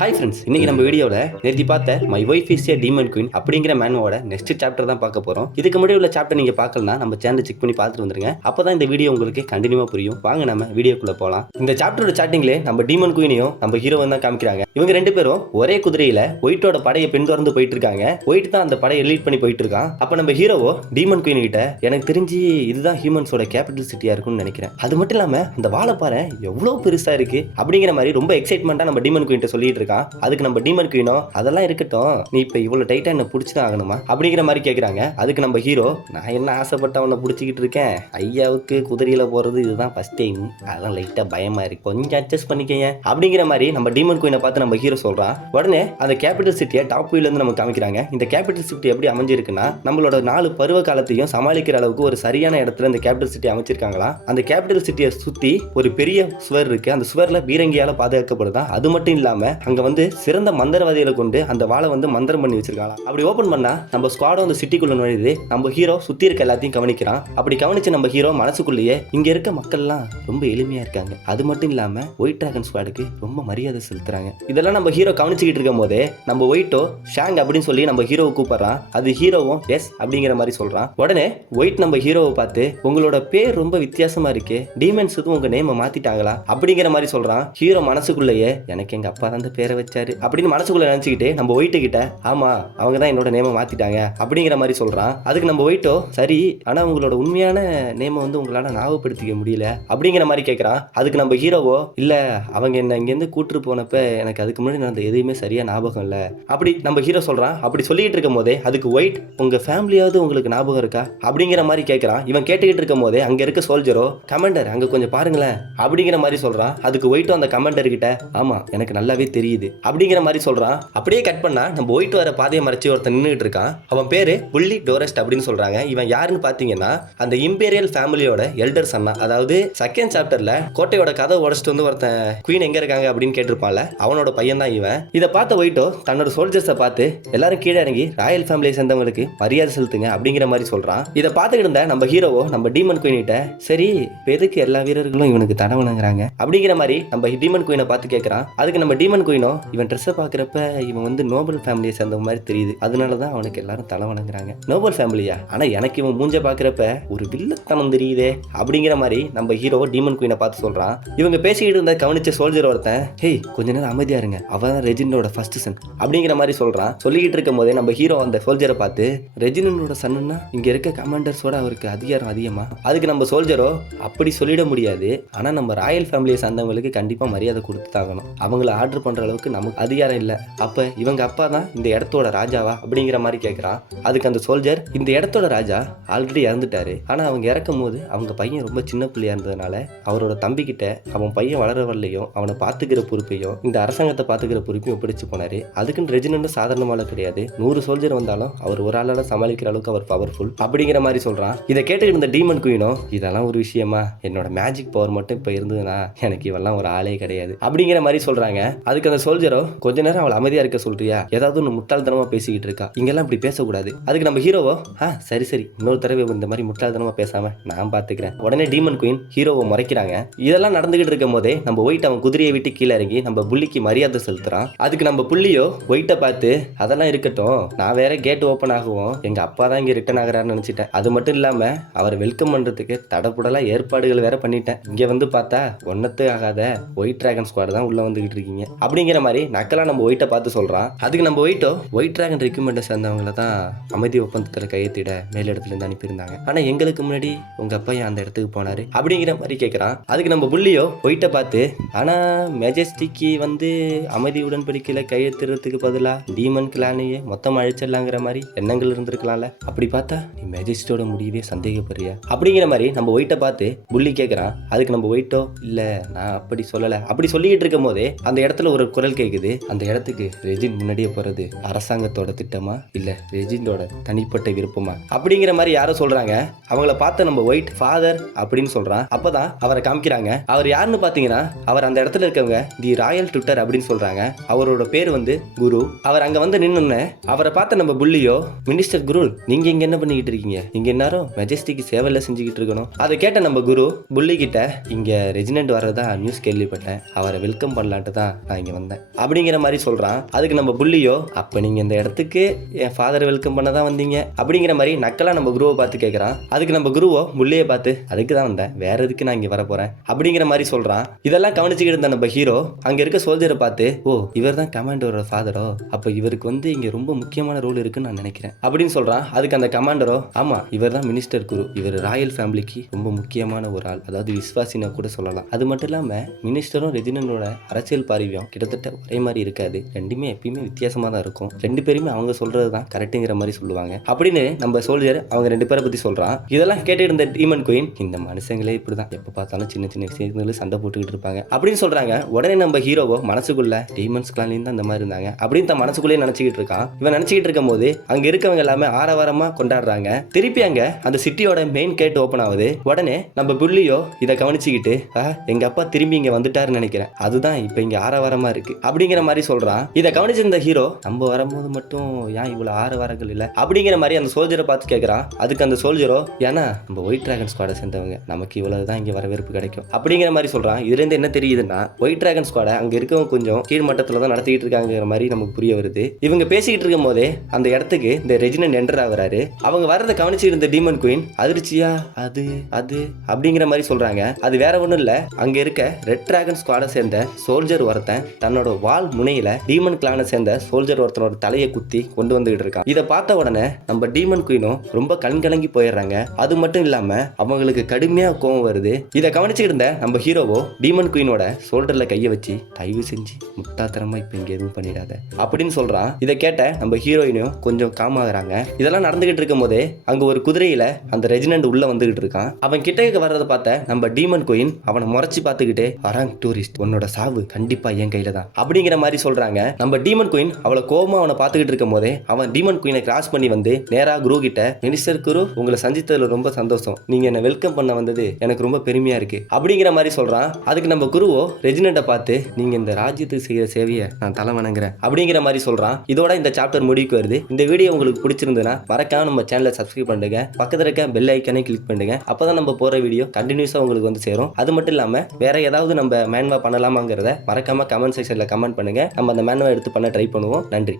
Hi friends, இன்னைக்கு நம்ம வீடியோவில் நேற்று பார்த்த my wife is a demon queen அப்படிங்கிற மேனுவோட நெக்ஸ்ட் சாப்டர் தான் பார்க்க போகிறோம். இதுக்கு முன்னாடி உள்ள சாப்டர் நீங்கள் பார்க்கலனா நம்ம சேனல் செக் பண்ணி பார்த்துட்டு வந்துருங்க. அப்போ தான் இந்த வீடியோ உங்களுக்கு கண்டினியூவாக புரியும். வாங்க நம்ம வீடியோக்குள்ளே போகலாம். இந்த சாப்டரோட ஸ்டார்டிங்லேயே நம்ம டீமன் குயினையும் நம்ம ஹீரோவும் தான் காமிக்கிறாங்க. இவங்க ரெண்டு பேரும் ஒரே குதிரையில் ஒயிட்டோட படையை பின்தொடர்ந்து போயிட்டு இருக்காங்க. ஒயிட் தான் அந்த படையை லீட் பண்ணி போயிட்டு இருக்கான். அப்போ நம்ம ஹீரோவோ டீமன் குயின் கிட்ட எனக்கு தெரிஞ்சு இதுதான் ஹியூமன்ஸோட கேபிட்டல் சிட்டியாக இருக்கும்னு நினைக்கிறேன். அது மட்டும் இல்லாமல் அந்த வாழைப்பாறை எவ்வளோ பெருசாக இருக்கு அப்படிங்கிற மாதிரி ரொம்ப எக்ஸைட்மெண்ட்டாக நம்ம டீமன் குயின் சொல்லிட்டு இருக்கான். அதுக்கு நம்ம டீமன் குயினோ அதெல்லாம் இருக்கட்டும், நீ இப்ப இவ்வளவு டைட்டா என்ன பிடிச்சுதான் ஆகணுமா அப்படிங்கிற மாதிரி கேக்குறாங்க. அதுக்கு நம்ம ஹீரோ, நான் என்ன ஆசைப்பட்டு அவனை பிடிச்சிக்கிட்டு இருக்கேன், ஐயாவுக்கு குதிரையில போறது இதுதான் ஃபர்ஸ்ட் டைம், அதான் லைட்டா பயமா இருக்கு, கொஞ்சம் அட்ஜஸ்ட் பண்ணிக்கங்க அப்படிங்கிற மாதிரி நம்ம டீமன் குயினை பார்த்து நம்ம ஹீரோ சொல்றான். உடனே அந்த கேபிட்டல் சிட்டியை டாப் வியூல இருந்து நம்ம காமிக்கிறாங்க. இந்த கேபிட்டல் சிட்டி எப்படி அமைஞ்சிருக்குன்னா, நம்மளோட 4 பருவ காலத்தையும் சமாளிக்கிற அளவுக்கு ஒரு சரியான இடத்துல இந்த கேபிட்டல் சிட்டி அமைச்சிருக்காங்களா. அந்த கேபிட்டல் சிட்டியை சுத்தி ஒரு பெரிய சுவர் இருக்கு. அந்த சுவர்ல பீரங்கியால பாதுகாக்கப்படுதா. அது மட்டும் இல்லாம அங்க வந்து சிறந்த மந்திரவாதிகளை கொண்டு அந்த வாளை வந்து மந்திரம் பண்ணி வச்சிருக்காங்க. அப்படி ஓபன் பண்ணா நம்ம ஸ்குவாடோ அந்த சிட்டிக்குள்ள நுழையுது. நம்ம ஹீரோ சுத்தி இருக்க எல்லாத்தையும் கவனிக்கிறான். அப்படி கவனிச்சு நம்ம ஹீரோ மனசுக்குள்ளேயே இங்க இருக்க மக்கள்லாம் ரொம்ப எளிமையா இருக்காங்க, அது மட்டும் இல்லாம ஒயிட் டிராகன் ஸ்குவாடுக்கு ரொம்ப மரியாதை செலுத்துறாங்க. இதெல்லாம் நம்ம ஹீரோ கவனிச்சுக்கிட்டு இருக்கும் போதே நம்ம ஒயிட்டோ ஷாங் அப்படின்னு சொல்லி நம்ம ஹீரோவை கூப்பிடுறான். அது ஹீரோவும் எஸ் அப்படிங்கிற மாதிரி சொல்றான். உடனே ஒயிட் நம்ம ஹீரோவை பார்த்து, உங்களோட பேர் ரொம்ப வித்தியாசமா இருக்கு, டீமன்ஸ் உங்க நேமை மாத்திட்டாங்களா அப்படிங்கிற மாதிரி சொல்றான். ஹீரோ மனசுக்குள்ளேயே எனக்கு எங்க அப்பா தான் அந்த பேரை வச்சாரு அப்படின்னு மனசுக்குள்ள நினைச்சுக்கிட்டு நம்ம ஒயிட்டு கிட்ட, ஆமா அவங்க தான் என்னோட நேமை மாத்திட்டாங்க அப்படிங்கிற மாதிரி சொல்றான். அதுக்கு நம்ம ஒயிட்டோ, சரி ஆனா உங்களோட உண்மையான நேமை வந்து உங்களால ஞாபகப்படுத்திக்க முடியல அப்படிங்கிற மாதிரி கேட்கறான். அதுக்கு நம்ம ஹீரோவோ, இல்ல அவங்க என்ன இங்கேருந்து கூட்டு போனப்ப எனக்கு அதுக்கு முன்னாடி நடந்த எதுவுமே சரியா ஞாபகம் இல்ல அப்படி நம்ம ஹீரோ சொல்றான். அப்படி சொல்லிட்டு இருக்கும் போதே அதுக்கு ஒயிட், உங்க ஃபேமிலியாவது உங்களுக்கு ஞாபகம் இருக்கா அப்படிங்கிற மாதிரி கேட்கறான். இவன் கேட்டுக்கிட்டு இருக்கும் போதே அங்க இருக்க சோல்ஜரோ, கமாண்டர் அங்க கொஞ்சம் பாருங்களேன் அப்படிங்கிற மாதிரி சொல்றான். அதுக்கு ஒயிட்டோ அந்த கமாண்டர் கிட்ட, ஆமா எனக்கு நல்லாவே தெரியுது அப்படிங்கிற மாதிரி சொல்றான். அப்படியே கட் பண்ணா நம்ம ஒயிட் வர பாதையை மறைச்சு ஒருத்தன் நின்றுட்டு இருக்கான். அவன் பேரு புல்லி டோரஸ்ட் அப்படின்னு சொல்றாங்க. இவன் யாருன்னு பாத்தீங்கன்னா அந்த இம்பீரியல் ஃபேமிலியோட எல்டர் சன்னா. அதாவது செகண்ட் சாப்டர்ல கோட்டையோட கதை உடைச்சிட்டு வந்து ஒருத்தன் குயின் எங்க இருக்காங்க அப்படின்னு கேட்டிருப்பான்ல, அவனோட பையன் தான் இவன். இதை பார்த்த ஒயிட்டோ தன்னோட சோல்ஜர்ஸை பார்த்து, எல்லாரும் கீழே இறங்கி ராயல் ஃபேமிலியை சேர்ந்தவங்களுக்கு மரியாதை செலுத்துங்க அப்படிங்கிற மாதிரி சொல்றான். இதை பார்த்துக்கிட்டு இருந்த நம்ம ஹீரோவோ நம்ம டீமன் குயின் கிட்ட, சரி எதுக்கு எல்லா வீரர்களும் இவனுக்கு தடவணுங்கிறாங்க அப்படிங்கிற மாதிரி நம்ம டீமன் குயினை பார்த்து கேட்கறான். அதுக்கு நம்ம டீமன் குயினோ, இவன் ட்ரெஸ்ஸை பார்க்குறப்ப இவன் வந்து நோபல் ஃபேமிலியை சேர்ந்த மாதிரி தெரியுது, அதனால தான் அவனுக்கு எல்லாரும் தலை வணங்குறாங்க. நோபல் ஃபேமிலியா, ஆனால் எனக்கு இவன் மூஞ்ச பார்க்குறப்ப ஒரு வில்லத்தனம் தெரியுதே அப்படிங்கிற மாதிரி நம்ம ஹீரோ டீமன் குயினை பார்த்து சொல்கிறான். இவங்க பேசிக்கிட்டு இருந்த கவனிச்ச சோல்ஜர் ஒருத்தன், ஹேய் கொஞ்ச நேரம் அமைதியா இருங்க, அவன் ரெஜினோட ஃபர்ஸ்ட் சன் அப்படிங்கிற மாதிரி சொல்கிறான். சொல்லிக்கிட்டு இருக்கும் போதே நம்ம ஹீரோ அந்த சோல்ஜரை பார்த்து, ரெஜினோட சன்னுன்னா இங்கே இருக்க கமாண்டர்ஸோட அவருக்கு அதிகாரம் அதிகமா? அதுக்கு நம்ம சோல்ஜரோ, அப்படி சொல்லிட முடியாது, ஆனால் நம்ம ராயல் ஃபேமிலியை சேர்ந்தவங்களுக்கு கண்டிப்பாக மரியாதை கொடுத்து தாகணும், அவங்கள ஆர்டர் பண்ணுற அளவுக்கு நமக்கு அதிகாரம் இல்லை, அப்ப இவங்க அப்பா தான் இந்த இடத்தோட ராஜாவா அப்படிங்கிற மாதிரி கேட்கறான். அதுக்கு அந்த சோல்ஜர், இந்த இடத்தோட ராஜா ஆல்ரெடி இறந்துட்டாரு, ஆனா அவங்க இறக்கும் போது அவங்க பையன் ரொம்ப சின்ன பிள்ளையா இருந்ததுனால அவரோட தம்பி கிட்ட அவன் பையன் வளர வரலையும் அவனை பாத்துக்கிற பொறுப்பையும் இந்த அரசாங்கத்தை பாத்துக்கிற பொறுப்பையும் பிடிச்சு போனாரு. அதுக்குன்னு ரெஜினன்ட் சாதாரணமால கிடையாது, 100 சோல்ஜர் வந்தாலும் அவர் ஒரு ஆளால சமாளிக்கிற அளவுக்கு அவர் பவர்ஃபுல் அப்படிங்கிற மாதிரி சொல்றான். இதை கேட்டுக்கிட்டு இருந்த டீமன் குயினோ, இதெல்லாம் ஒரு விஷயமா, என்னோட மேஜிக் பவர் மட்டும் இப்ப இருந்ததுன்னா எனக்கு இவெல்லாம் ஒரு ஆளே கிடையாது அப்படிங்கிற மாதிரி சொல்றாங்க. அதுக்கு அந்த சோல்ஜரோ, கொஞ்ச நேரம் அவளை அமைதியா இருக்க சொல்றியா, ஏதாவது ஒன்று முட்டாள்தனமா பேசிக்கிட்டு இருக்கா, இங்கெல்லாம் இப்படி பேசக்கூடாது. அதுக்கு நம்ம ஹீரோவோ, சரி சரி இன்னொரு தடவை இந்த மாதிரி முட்டாள்தனமா பேசாம நான் பாத்துக்கிறேன். உடனே டீமன் குயின் ஹீரோவை முறைக்கிறாங்க. இதெல்லாம் நடந்துகிட்டு இருக்கும் போதே நம்ம ஒயிட் அவன் குதிரையை விட்டு கீழே இறங்கி நம்ம புள்ளிக்கு மரியாதை செலுத்துறான். அதுக்கு நம்ம புள்ளியோ ஒயிட்டை பார்த்து, அதெல்லாம் இருக்கட்டும், நான் வேற கேட் ஓப்பன் ஆகுவோம் எங்க அப்பா தான் இங்க ரிட்டர்ன் ஆகிறாருன்னு நினைச்சிட்டேன், அது மட்டும் இல்லாம அவர் வெல்கம் பண்றதுக்கு தடப்புடலாம் ஏற்பாடுகள் வேற பண்ணிட்டேன், இங்க வந்து பார்த்தா ஒன்னத்து ஆகாத ஒயிட் டிராகன் ஸ்குவாட் தான் உள்ள வந்துகிட்டு இருக்கீங்க அப்படிங்கிற மாதிரி நக்கலா நம்ம ஒயிட்டை பார்த்து சொல்றான். அதுக்கு நம்ம ஒயிட்டோ, ஒயிட் டிராகன் ரெக்யூமெண்ட் சேர்ந்தவங்கள தான் அமைதி ஒப்பந்தத்தில் கையெழுத்திட மேலிடத்துல இருந்து அனுப்பியிருந்தாங்க, ஆனா எங்களுக்கு முன்னாடி உங்க அப்பா அந்த இடத்துக்கு போனாரு அப்படிங்கிற மாதிரி கேட்கறான். அதுக்கு நம்ம புள்ளியோ ஒயிட்டை பார்த்து, ஆனா மெஜஸ்டிக்கு வந்து அமைதி உடன்படிக்கையில கையெழுத்துறதுக்கு பதிலா டீமன் கிளானையே மொத்தம் அழிச்சிடலாங்கிற மாதிரி எண்ணங்கள் இருந்திருக்கலாம்ல, அப்படி பார்த்தா நீ மெஜஸ்டியோட முடியவே சந்தேகப்படுறியா அப்படிங்கிற மாதிரி நம்ம ஒயிட்டை பார்த்து புள்ளி கேட்கறான். அதுக்கு நம்ம ஒயிட்டோ, இல்ல நான் அப்படி சொல்லல அப்படி சொல்லிக்கிட்டு இருக்கும் போதே அந்த இடத்துல ஒரு குரல் கேக்குது. அந்த இடத்துக்கு ரெஜின் முன்னாடியே போறது அரசாங்கத்தோட திட்டமா இல்ல ரெஜினோட தனிப்பட்ட விருப்பமா அப்படிங்கிற மாதிரி யாரோ சொல்றாங்க. அவங்கள பார்த்த நம்ம ஒயிட் ஃபாதர் அப்படின்னு சொல்றான். அப்பதான் அவரை காமிக்கிறாங்க. அவர் யாருன்னு பாத்தீங்கன்னா அவர் அந்த இடத்துல இருக்கவங்க தி ராயல் ட்விட்டர் அப்படின்னு சொல்றாங்க. அவரோட பேர் வந்து குரு. அவர் அங்க வந்து நின்னு அவரை பார்த்த நம்ம புள்ளியோ, மினிஸ்டர் குரு நீங்க இங்க என்ன பண்ணிக்கிட்டு இருக்கீங்க? இங்க எல்லாரும் மெஜஸ்டிக்கு சேவையில செஞ்சுக்கிட்டு இருக்கணும். அதை கேட்ட நம்ம குரு புள்ளி கிட்ட, இங்க ரெஜினன்ட் வர்றதா நியூஸ் கேள்விப்பட்டேன், அவரை வெல்கம் பண்ணலான்ட்டு தான் நான் இங்க வந்தேன் அப்படிங்கிற மாதிரி சொல்றான். அதுக்கு நம்ம புள்ளியோ, அப்ப நீங்க இந்த இடத்துக்கு என் ஃபாதரை வெல்கம் பண்ண தான் வந்தீங்க அப்படிங்கிற மாதிரி நக்கலா நம்ம குருவை பார்த்து கேட்கறான். அதுக்கு நம்ம குருவோ புள்ளியை பார்த்து, அதுக்கு தான் வந்தேன், வேற எதுக்கு நான் இங்க வர போறேன் அப்படிங்கிற மாதிரி சொல்றான். இதெல்லாம் கவனிச்சுக்கிட்டு இருந்த நம்ம ஹீரோ அங்க இருக்க சோல்ஜரை பார்த்து, ஓ இவர் தான் கமாண்டரோட ஃபாதரோ, அப்ப இவருக்கு வந்து இங்க ரொம்ப முக்கியமான ரோல் இருக்குன்னு நான் நினைக்கிறேன் அப்படின்னு சொல்றான். அதுக்கு அந்த கமாண்டரோ, ஆமா இவர் தான் மினிஸ்டர் குரு, இவர் ராயல் ஃபேமிலிக்கு ரொம்ப முக்கியமான ஒரு ஆள், அதாவது விஸ்வாசினா கூட சொல்லலாம். அது மட்டும் இல்லாம மினிஸ்டரும் ரெஜினனோட அரசியல் பார்வையும் கிட்டத்தட்ட ஒரே மாதிரி இருக்காது, ரெண்டுமே எப்பயுமே வித்தியாசமா தான் இருக்கும், ரெண்டு பேருமே அவங்க சொல்றதுதான் கரெக்டுங்கிற மாதிரி சொல்லுவாங்க அப்படின்னு நம்ம சோல்ஜர் அவங்க ரெண்டு பேரை பத்தி சொல்றான். இதெல்லாம் கேட்டு இருந்த டீமன் குயின், இந்த மனுஷங்களே இப்படிதான் எப்ப பார்த்தாலும் சின்ன சின்ன விஷயங்களும் சண்டை போட்டுக்கிட்டு இருப்பாங்க அப்படின்னு சொல்றாங்க. உடனே நம்ம ஹீரோவோ மனசுக்குள்ள டீமன்ஸ் கிளான்ல தான் அந்த மாதிரி இருந்தாங்க அப்படின்னு தான் மனசுக்குள்ளே நினைச்சுக்கிட்டு இருக்கான். இவன் நினைச்சுக்கிட்டு இருக்கும் போது அங்க இருக்கவங்க எல்லாமே ஆரவாரமா கொண்டாடுறாங்க. திருப்பி அங்க அந்த சிட்டியோட மெயின் கேட் ஓபன் ஆகுது. உடனே நம்ம புள்ளியோ இதை கவனிச்சுக்கிட்டு, எங்க அப்பா திரும்பி இங்க வந்துட்டாருன்னு நினைக்கிறேன், அதுதான் இப்ப இங்க ஆரவாரமா இருக்கு அப்படிங்கிற மாதிரி சொல்றான். இதை கவனிச்சிருந்த ஹீரோ, நம்ம வரும்போது மட்டும் ஏன் இவ்வளவு ஆரவாரங்கள் இல்ல அப்படிங்கிற மாதிரி அந்த சோல்ஜரை பார்த்து கேட்கறான். அதுக்கு அந்த சோல்ஜரோ, ஏன்னா நம்ம ஒயிட் டிராகன் ஸ்குவாடை சேர்ந்தவங்க, நமக்கு இவ்வளவுதான் இங்க வரவேற்பு கிடைக்கும் அப்படிங்கிற மாதிரி சொல்றான். இதுல இருந்து என்ன தெரியுதுன்னா, ஒயிட் டிராகன் ஸ்குவாடை அங்க இருக்கவங்க கொஞ்சம் கீழ் மட்டத்துல தான் நடத்திட்டு இருக்காங்கிற மாதிரி நமக்கு புரிய வருது. இவங்க பேசிக்கிட்டு இருக்கும் போதே அந்த இடத்துக்கு இந்த ரெஜினன்ட் என்டர் ஆகுறாரு. அவங்க வரதை கவனிச்சு இருந்த டீமன் குயின் அதிர்ச்சியா அது அது அப்படிங்கிற மாதிரி சொல்றாங்க. அது வேற ஒண்ணும் இல்ல, அங்க இருக்க ரெட் டிராகன் ஸ்குவாடை சேர்ந்த சோல்ஜர் ஒருத்தன் தன்னோட வால் முனையில டீமன் கிளானை சேர்ந்த சோல்ஜர் ஒருத்தனோட தலையை குத்தி கொண்டு வந்துகிட்டு இருக்கான். இதை பார்த்த உடனே நம்ம டீமன் குயினும் ரொம்ப கண்கலங்கி போயிடுறாங்க. அது மட்டும் இல்லாம அவங்களுக்கு கடுமையா கோவம் வருது. இதை கவனிச்சுட்டு இருந்த நம்ம ஹீரோவோ டீமன் குயினோட ஷோல்டர்ல கையை வச்சு, தயவு செஞ்சு முட்டாத்தனமா இப்ப இங்க எதுவும் பண்ணிடாத அப்படின்னு சொல்றான். இதை கேட்ட நம்ம ஹீரோயினும் கொஞ்சம் காமாகறாங்க. இதெல்லாம் நடந்துகிட்டு இருக்கும் போதே அங்க ஒரு குதிரையில அந்த ரெஜினன்ட் உள்ள வந்துகிட்டு இருக்கான். அவன் கிட்டக்கு வர்றதை பார்த்த நம்ம டீமன் குயின் அவனை முறைச்சு பார்த்துக்கிட்டு, வராங் டூரிஸ்ட், உன்னோட சாவு கண்டிப்பா என் கையில தான் அப்படிங்கிற மாதிரி சொல்றாங்க. நம்ம டீமன் குயின் அவளை கோபமா அவனை பார்த்துக்கிட்டு இருக்கும் போதே அவன் டீமன் குயினை கிராஸ் பண்ணி வந்து நேரா குரு கிட்ட, மினிஸ்டர் குரு உங்களை சந்தித்ததுல ரொம்ப சந்தோஷம், நீங்க என்ன வெல்கம் பண்ண வந்தது எனக்கு ரொம்ப பெருமையா இருக்கு அப்படிங்கிற மாதிரி சொல்றான். அதுக்கு நம்ம குருவோ ரெஜினண்ட்டை பார்த்து, நீங்க இந்த ராஜ்யத்துக்கு செய்யற சேவையை நான் தலை வணங்குறேன் அப்படிங்கிற மாதிரி சொல்றான். இதோட இந்த சாப்டர் முடிவுக்கு வருது. இந்த வீடியோ உங்களுக்கு பிடிச்சிருந்ததுன்னா மறக்காம நம்ம சேனலை சப்ஸ்கிரைப் பண்ணுங்க, பக்கத்துல இருக்க பெல் ஐக்கானை கிளிக் பண்ணுங்க. அப்பதான் நம்ம போற வீடியோ கண்டினியூஸா உங்களுக்கு வந்து சேரும். அது மட்டும் இல்லாம வேற ஏதாவது நம்ம மேன்வா பண்ணலாமாங்கிறத மறக்காம கமெண்ட் செக்ஷன்ல கமெண்ட் பண்ணுங்க. நம்ம அந்த மேன்வா எடுத்து பண்ண ட்ரை பண்ணுவோம். நன்றி.